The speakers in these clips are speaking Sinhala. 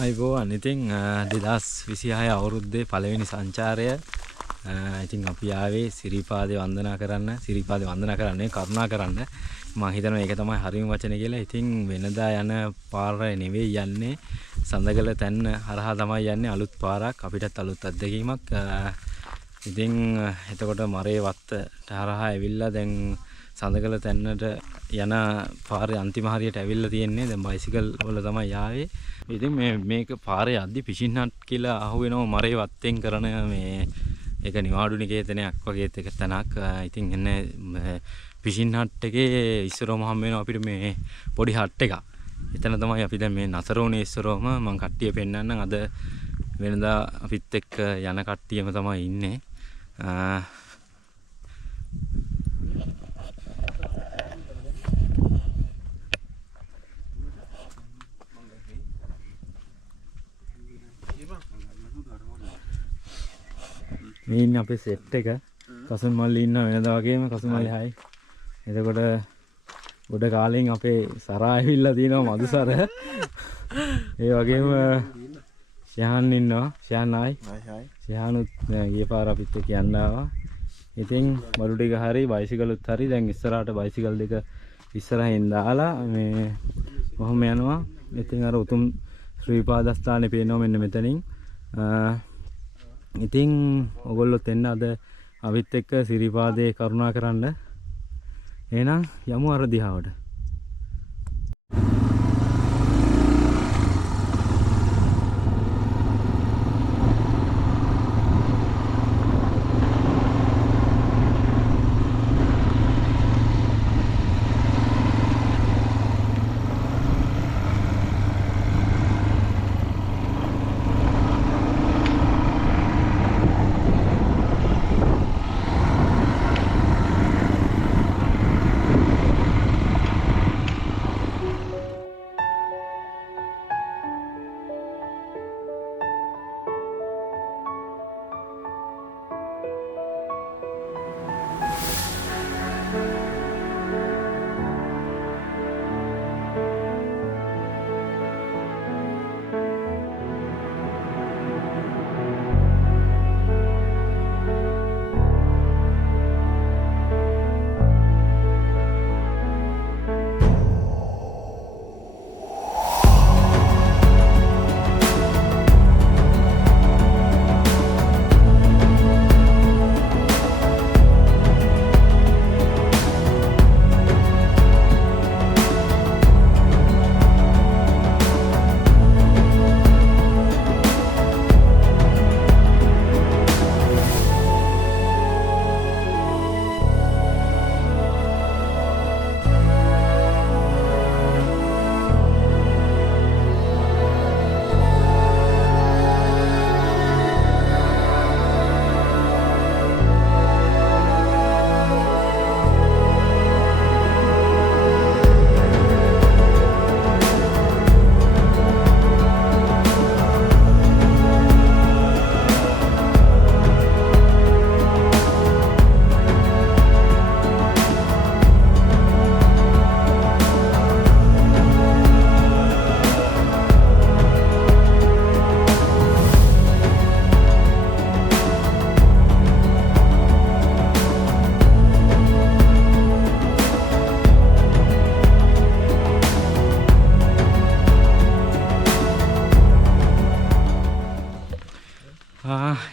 ආයිබෝවන් ඉතින් 2026 අවුරුද්දේ පළවෙනි සංචාරය. ඉතින් අපි ආවේ සිරිපාදේ වන්දනා කරන්නේ කරුණා කරන්න. මම හිතනවා ඒක තමයි හරියම වචනේ කියලා. ඉතින් වෙනදා යන පාර නෙවෙයි යන්නේ. සඳගල තැන්න හරහා තමයි යන්නේ. අලුත් පාරක් අපිටත් අලුත් අත්දැකීමක්. ඉතින් එතකොට මරේ වත්තට හරහා ඇවිල්ලා දැන් සඳගල තැන්නට යන පාරේ අන්තිම හරියට ඇවිල්ලා තියෙන්නේ. දැන් බයිසිකල් වල තමයි ආවේ. ඉතින් මේක පාරේ යද්දි පිසින්හට් කියලා අහුවෙනවා මරේ වත්තෙන් කරන මේ ඒක නිවාඩු නිකේතනයක් වගේ එක තැනක්. ඉතින් එන්නේ පිසින්හට් එකේ ඉස්සරෝම හම් වෙනවා අපිට මේ පොඩි හට් එකක්. එතන තමයි අපි දැන් මේ නතරෝනේ ඉස්සරෝම මම කට්ටිය පෙන්නන්නම්. අද වෙනදා අපිත් එක්ක යන කට්ටියම තමයි ඉන්නේ. මේ ඉන්නේ අපේ සෙට් එක. කසුන් මල්ලි ඉන්නවා වෙනදා වගේම. කසුන් මල්ලි හයි. එතකොට ගොඩ කාලෙන් අපේ සරා ඇවිල්ලා තියෙනවා මදුසර. ඒ වගේම ශයහන් ඉන්නවා. ශයහන් ආයි. ශයහනුත් ගිය පාර අපිත් එක්ක යන්න ආවා. ඉතින් බඩු ටික හරි බයිසිකලුත් හරි. දැන් ඉස්සරහට බයිසිකල් දෙක ඉස්සරහින් දාලා මේ කොහොම යනවා. ඉතින් අර උතුම් ශ්‍රී පාදස්ථානේ පේනවා මෙන්න මෙතනින්. ඉතින් ඔයගොල්ලොත් එන්න අද අපිත් එක්ක සිරිපාදේ කරුණා කරන්න. එහෙනම් යමු අර දිහාවට.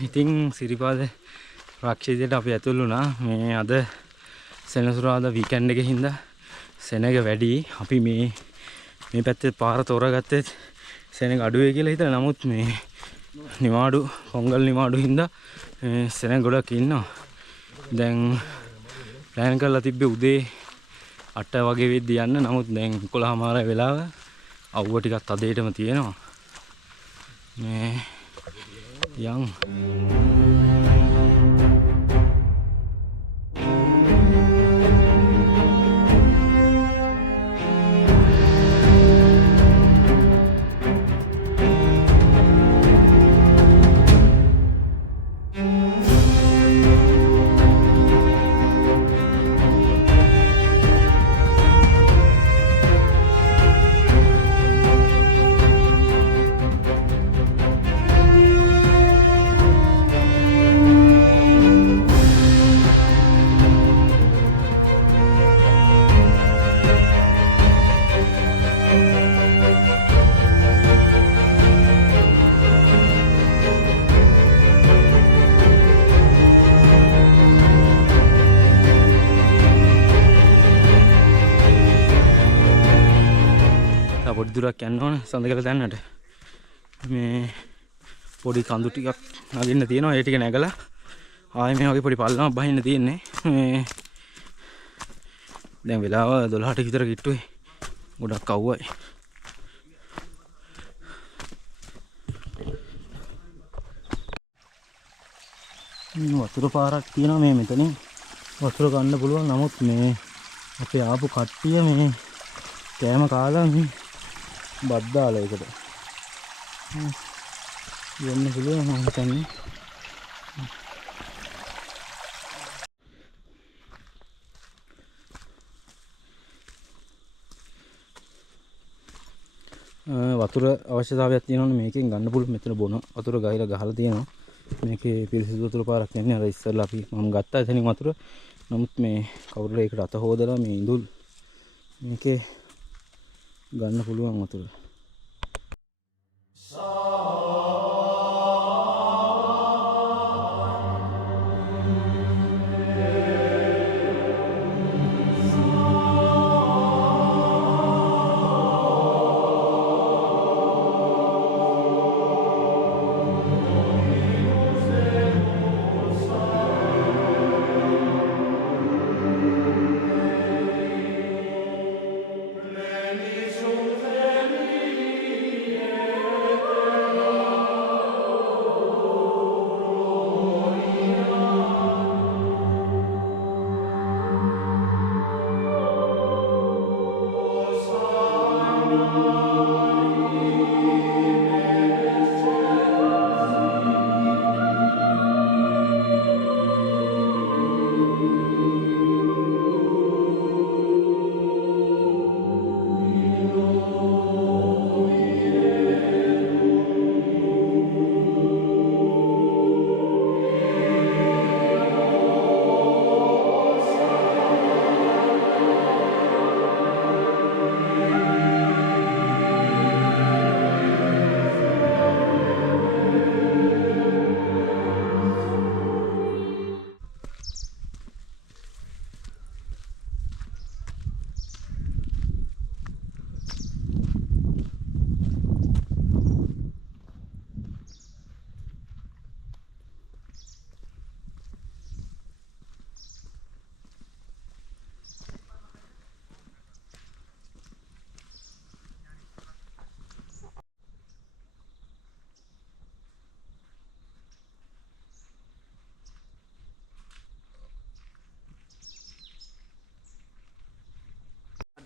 ඉතින් සිරිපාද රක්ෂිතයට අපි ඇතුළු වුණා. මේ අද සෙනසුරාදා වීකෙන්ඩ් එකේ හින්දා සෙනග වැඩි. අපි මේ පැත්තේ පාර තෝරාගත්තේ සෙනග අඩු වෙයි කියලා හිතලා. නමුත් මේ නිවාඩු පොංගල් නිවාඩු හින්දා සෙනග ගොඩක් ඉන්නවා. දැන් ප්ලෑන් කරලා තිබ්බේ උදේ 8 වගේ වෙද්දි යන්න. නමුත් දැන් 11:00 වෙලාව අවුව ටිකක් තදේටම තියෙනවා. මේ යන් පොඩි දුරක් යන්න ඕන සඳකල දැන්නට. මේ පොඩි කඳු ටිකක් නගින්න තියෙනවා. ඒ ටික නැගලා ආයෙ මේ වගේ පොඩි පල්ලමක් බහින්න තියෙන්නේ. මේ දැන් වෙලාව 12ට විතර කිට්ටුයි. ගොඩක් අවුවයි. වතුර පාරක් තියෙනවා මේ මෙතනින්. වතුර ගන්න පුළුවන්. නමුත් මේ අපේ ආපු කට්ටිය මේ කෑම කාලා මේ බත් දාලා ඒකට යන්න පුළුවන් මම හිතන්නේ. වතුර අවශ්‍යතාවයක් තියෙනවනේ මේකෙන් ගන්න පුළුවන්. මෙතන බොන වතුර ගහිලා ගහලා තියෙනවා. මේකේ පිරිසිදු වතුර පාරක් යන්නේ. අර ඉස්සෙල්ලා අපි මම ගත්තා එතනින් වතුර. නමුත් මේ කවුරුර ඒකට අත හොදලා මේ ඉඳුල් මේකේ ගන්න පුළුවන් වතුර.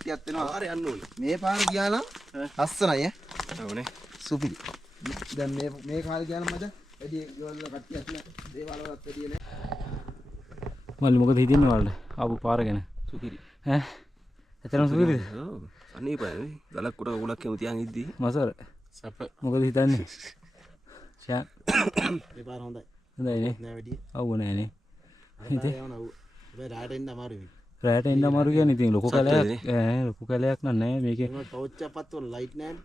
ටිකක් වෙනවා ආරේ යන්න ඕනේ. මේ පාර ගියා නම් ලස්සනයි ඈ. ඕනේ. සුපිරි. දැන් මේ කාලේ ගියා නම් මචං වැඩි ගෙවල් වල කට්ටියක් නෑ. දේවාල වලත් වැඩි නෑ. මල්ලි මොකද හිතන්නේ වලට? ආපු පාර ගැන. සුපිරි. ඈ? එතරම් සුපිරිද? ඔව්. අනීපයි. ගලක් කොට ගලක් යමු තියන් ඉද්දි. මසර. සප. මොකද හිතන්නේ? ෂා. මේ පාර හොඳයි. හොඳයි නේ. නෑ වැඩි. අවුව නෑ නේ. ඉතින් යවන අවු. හැබැයි රාට එන්න අමාරුයි. රැට එන්න අමාරු කියන්නේ ඉතින් ලොකු කැලයක් ලොකු කැලයක් නෑ මේකේ. ටෝච් එකපත් වල ලයිට් නෑනේ.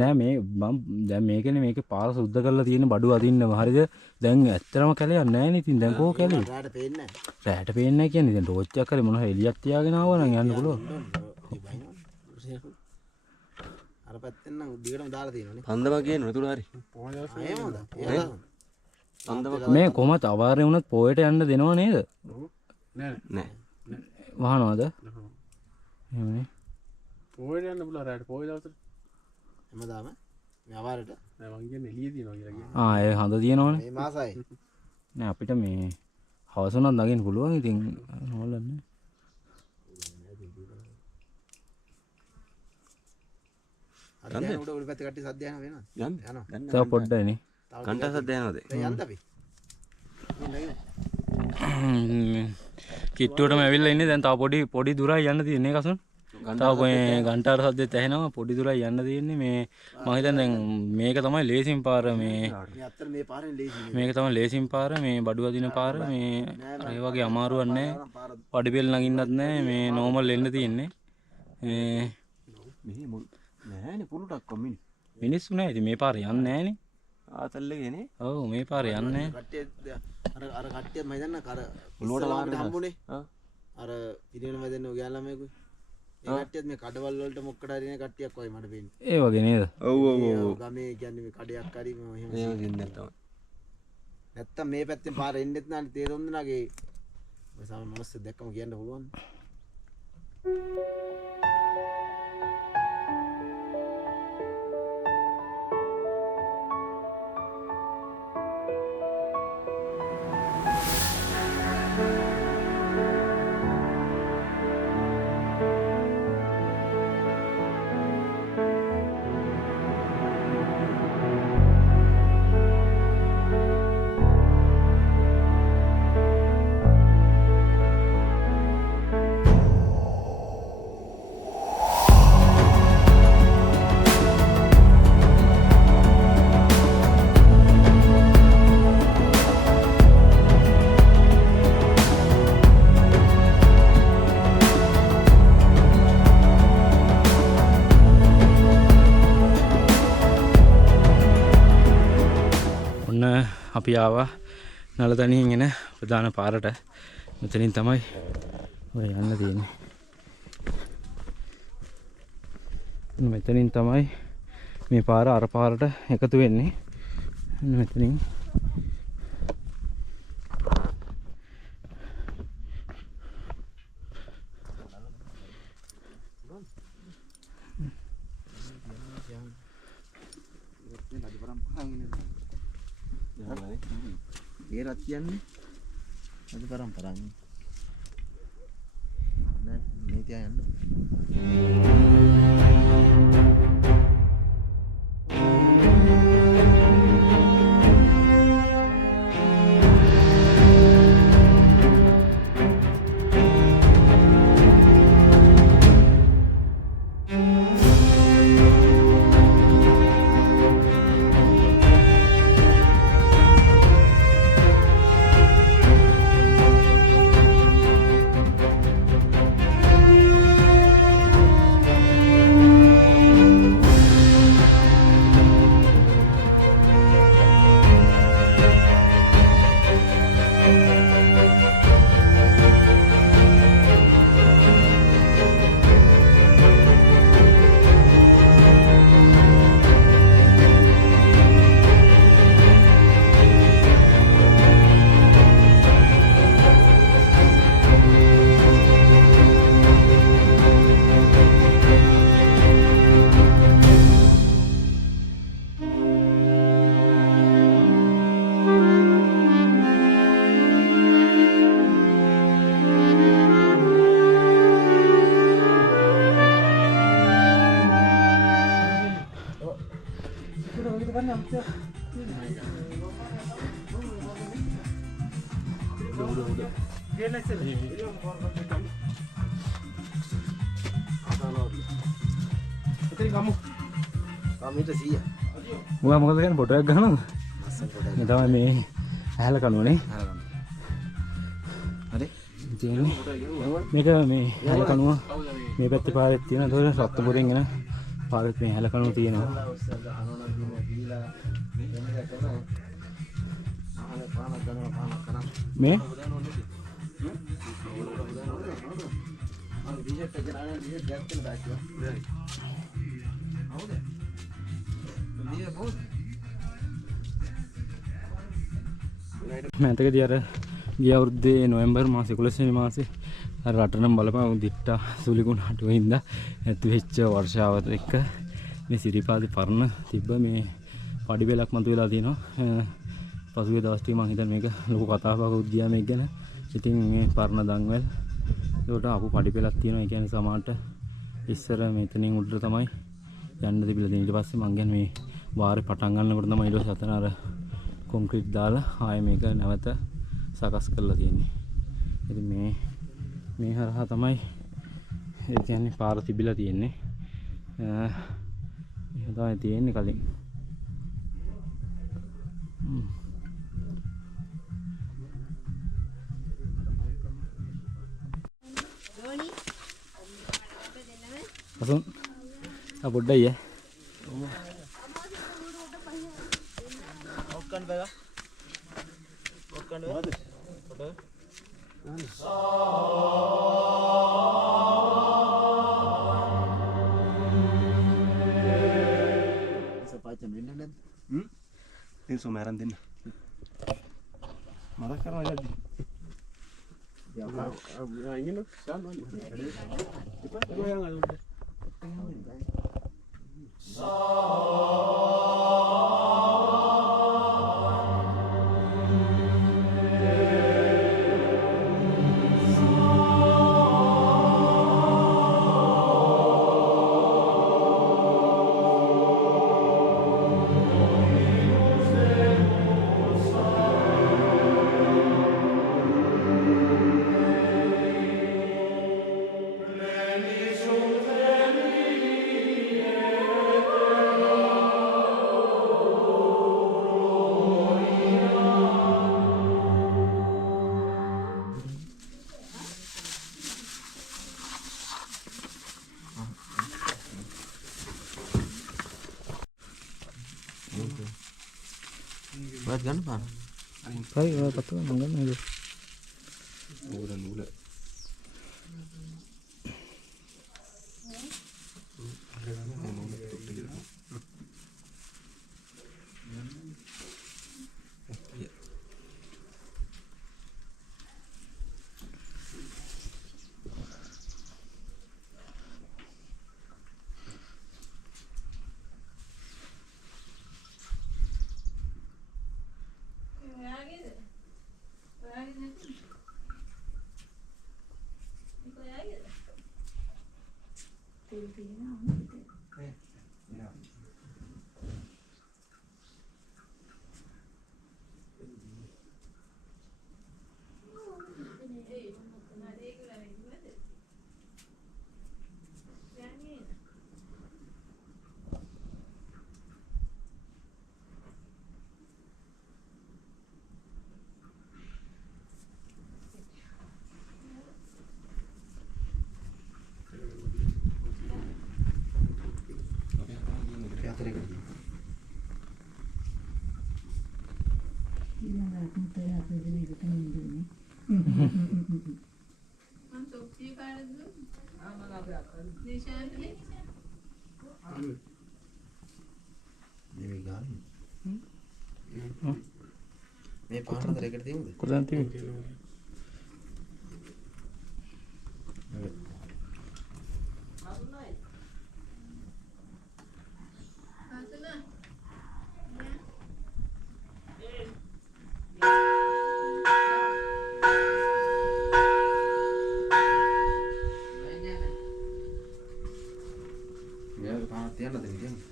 නෑ මේ මම දැන් මේකනේ මේකේ පාර සුද්ධ කරලා තියෙන බඩු අදින්නම හරිද? දැන් ඇත්තටම කැලයක් නෑනේ ඉතින් දැන් කොහොම කැලේ? රාට පේන්නේ නෑ. රැට පේන්නේ නැහැ කියන්නේ දැන් ටෝච් එකක් කරේ මොනවා එලියක් තියාගෙන ආවා නම් යන්න පුළුවන්. අර පැත්තෙන් නම් දිගටම දාලා තියෙනවනේ. පන්දම කියන්නේ නතුල හරි. එහෙම හොඳ. පන්දම මේ කොහමද අවාරේ වුණත් පොයට යන්න දෙනව නේද? නෑ. වහනවද? එහෙමනේ. පොයට යන්න පුළුවන් රාට පොය දවසට. හැමදාම මේ අවාරට නෑ මං කියන්නේ එළිය තියනවා කියලා කියන්නේ. ඒ හඳ තියෙනවනේ. මේ මාසයි. නෑ අපිට මේ හවස උනත් නගින්න පුළුවන් ඉතින් නෝලන්නේ. අද දැන් උඩ පැත්තේ කට්ටිය සද්ද යනවා වෙනවද? යන්න. යනවා. තව පොඩ්ඩයිනේ. කන්ටස් සද්ද යනවාද? දැන් යන්න අපි. කිට්ටුවටම ඇවිල්ලා ඉන්නේ දැන් තව පොඩි දුරයි යන්න තියෙන්නේ කසුන්. තව මේ ගන්ටාර සද්දෙත් ඇහෙනවා පොඩි දුරයි යන්න තියෙන්නේ මේ මම හිතන්නේ දැන් මේක තමයි ලේසින් පාර මේ මේ අත්තර මේ පාරෙන් ලේසි නේ. මේක තමයි ලේසින් පාර මේ බඩු අදින පාර මේ ඒ වගේ අමාරුවක් නැහැ. පඩිපෙල් නගින්නත් නැහැ මේ නෝමල් එන්න තියෙන්නේ. මේ නෑනේ පුරුටක් කොම්මිනි. මිනිස්සු නැහැ ඉතින් මේ පාරේ යන්නේ නැහනේ. ආතල්ලේනේ. ඔව් මේ පාරේ යන්නේ නැහැ. කට්ටිය අර කට්ටිය මම හිතන්නේ අර උළුවට වාරේ හම්බුනේ. අර පිරිවෙන මැදෙන්න ඔය ගෑන ළමයෙකුයි. ඒ කට්ටියත් මේ කඩවල වලට මොකක්ද හරි නේ කට්ටියක් වගේ මට පේන්නේ. ඒ වගේ නේද? ඔව් ඔව් ඔව්. ගමේ කියන්නේ මේ කඩයක් හරි මම එහෙම එහෙම දෙන්නේ තමයි. නැත්තම් මේ පැත්තෙන් පාර එන්නෙත් නැන්නේ තේ දෙන්නාගේ ඔය සම මනස දැක්කම කියන්න පුළුවන්. අපි ආවා නලතනියෙන් එන ප්‍රධාන පාරට. මෙතනින් තමයි ඔය යන්න තියෙන්නේ. මෙතනින් තමයි මේ පාර අර පාරට එකතු වෙන්නේ. මෙතනින් ඒරත් කියන්නේ අද පරම්පරාවෙන් නෑ මේ තියා යන්න. Gua මොකද කියන්නේ ෆොටෝ එකක් ගන්නවද? මේ තමයි මේ ඇහැල කනුවනේ. හරි. ඉතින් මේක මේ ඇහැල කනුව මේ පැත්තේ පාරෙත් තියෙනවා. ඒතකොට රත්නපුරෙන් එන පාරෙත් මේ ඇහැල කනුව තියෙනවා. මේ මෑතකදී අර ගිය අවුරුද්දේ නොවැම්බර් මාසේ 11 වෙනි මාසේ අර රටනම් බලපං දිට්ටා සුලිකුණ හටුවේ ඉඳලා ඇති වෙච්ච වර්ෂාවත් එක්ක මේ සිරිපාදේ පරණ තිබ්බ මේ පඩි බෙලක් මතුවලා තියෙනවා. පසුගිය දවස් ටික මම හිතන්නේ මේක ලොකු කතාබහකුත් ගියා මේක ගැන. ඉතින් මේ පරණ දන්වැල් ඒකට අපු පඩි බෙලක් තියෙනවා. ඒ කියන්නේ සමානට ඉස්සර මෙතනින් උඩට තමයි යන්න තිබිලා තියෙන්නේ. ඊට පස්සේ මං කියන්නේ මේ වාරේ පටන් ගන්නකොට තමයි ඊට පස්සේ අතන අර කොන්ක්‍රීට් දාලා ආයේ මේක නැවත සකස් කරලා තියෙන්නේ. ඉතින් මේ හරහා තමයි ඒ කියන්නේ පාර තිබිලා තියෙන්නේ. එහෙනම් තමයි තියෙන්නේ කලින්. අසුන් පොඩ්ඩයි ඔක්කන් බෑ ඔක්කන් බෑ පොඩ මිනිස්සු මරන් දෙන්න. මතක් කරනවා ඉතින්. ඉගෙන ගන්න ඕනේ. Buat kan pan? Baik, kalau betul enggak aja. නූල මේ පාන අතර එකට තියමුද? කොතනද තියෙන්නේ? මේ පාන තියන්නද කියන්නේ?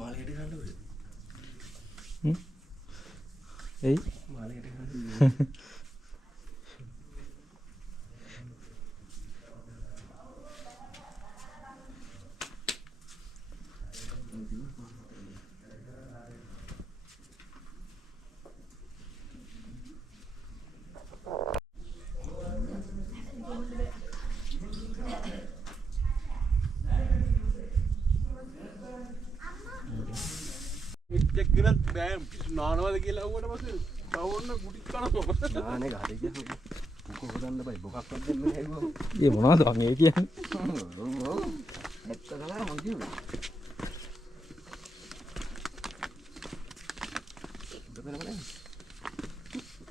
මාළේට ගන්න ඕනේ. එයි මාළේට ගන්න. එක්කෙනෙක් බෑ නානවද කියලා අහුවට පස්සේ කවුරුන්න ගුටි කනවා. නානේ ගහේ ගියා. පුකෝ හොදන්න බයි මොකක්වත් දෙන්නේ නැහැ ගෝ. ඒ මොනවද මේ කියන්නේ? ඇත්ත තමයි මං කිව්වේ.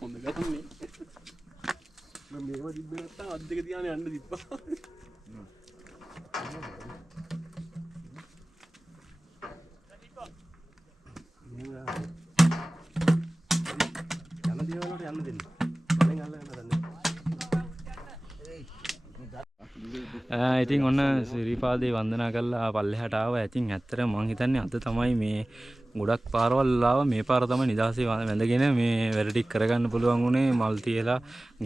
හොඳ ගතන්නේ. මම මේව තිබ්බේ නැත්තම් අත් දෙක තියාගෙන යන්න තිබ්බා. යන්න දේවල් වලට යන්න දෙන්න. මම අල්ලගෙන ඉතින් ඔන්න සිරිපාදේ වන්දනා කරලා පල්ලෙහාට ආවා. ඉතින් ඇත්තට මං හිතන්නේ අද තමයි මේ ගොඩක් පාරවල් ආවා. මේ පාර තමයි නිදහසේ වැඳගෙන මේ වැඩ ටික කරගන්න පුළුවන් උනේ. මල් තියලා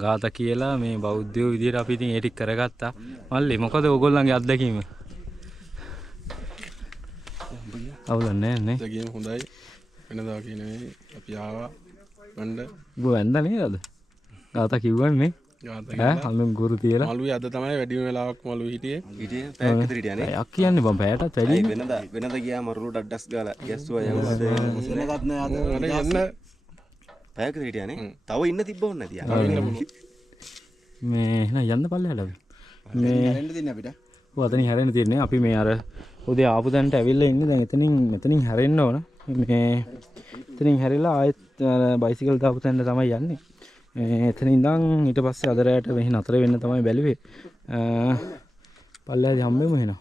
ගාත කියලා මේ බෞද්ධයෝ විදියට අපි ඉතින් ඒ ටික කරගත්තා. මල්ලි මොකද ඔයගොල්ලන්ගේ අත්දැකීම? අවුලක් නැහැ නේ. දෙගියම හොඳයි. වෙනදා කියන්නේ අපි ආවා වණ්ඩ. ඔබ වැඳ නේද අද? ගාත කිව්වන්නේ. හලුන් ගුරු තියලා. මළුවේ අද තමයි වැඩිම වෙලාවක් මළුවේ හිටියේ. පැයක් විතර හිටියානේ. යක් කියන්නේ බං පැයටත් වැඩි. වෙනද ගියා මරුළු ඩඩ්ඩස් ගාලා ගැස්සුවා යවුවා. සෙනගත් නෑ අද. යන්න පැයක් විතර හිටියානේ. තව ඉන්න තිබ්බ ඕනේ නැතියා. මේ නෑ යන්න පල්ලෙහාට අපි. මේ හැරෙන්න දෙන්නේ අපිට. ඔව් අතනින් හැරෙන්න තියෙන්නේ. අපි මේ අර උදේ ආපු තැනට ඇවිල්ලා ඉන්නේ. දැන් මෙතනින් හැරෙන්න ඕන. මේ එතනින් හැරිලා ආයෙත් බයිසිකල් දාපු තැනට තමයි යන්නේ. එතන ඉඳන් ඊට පස්සේ අද රැයට මෙහි නතර වෙන්න තමයි බැලුවේ. පල්ලෙහාදී හම්බෙමු එහෙනම්.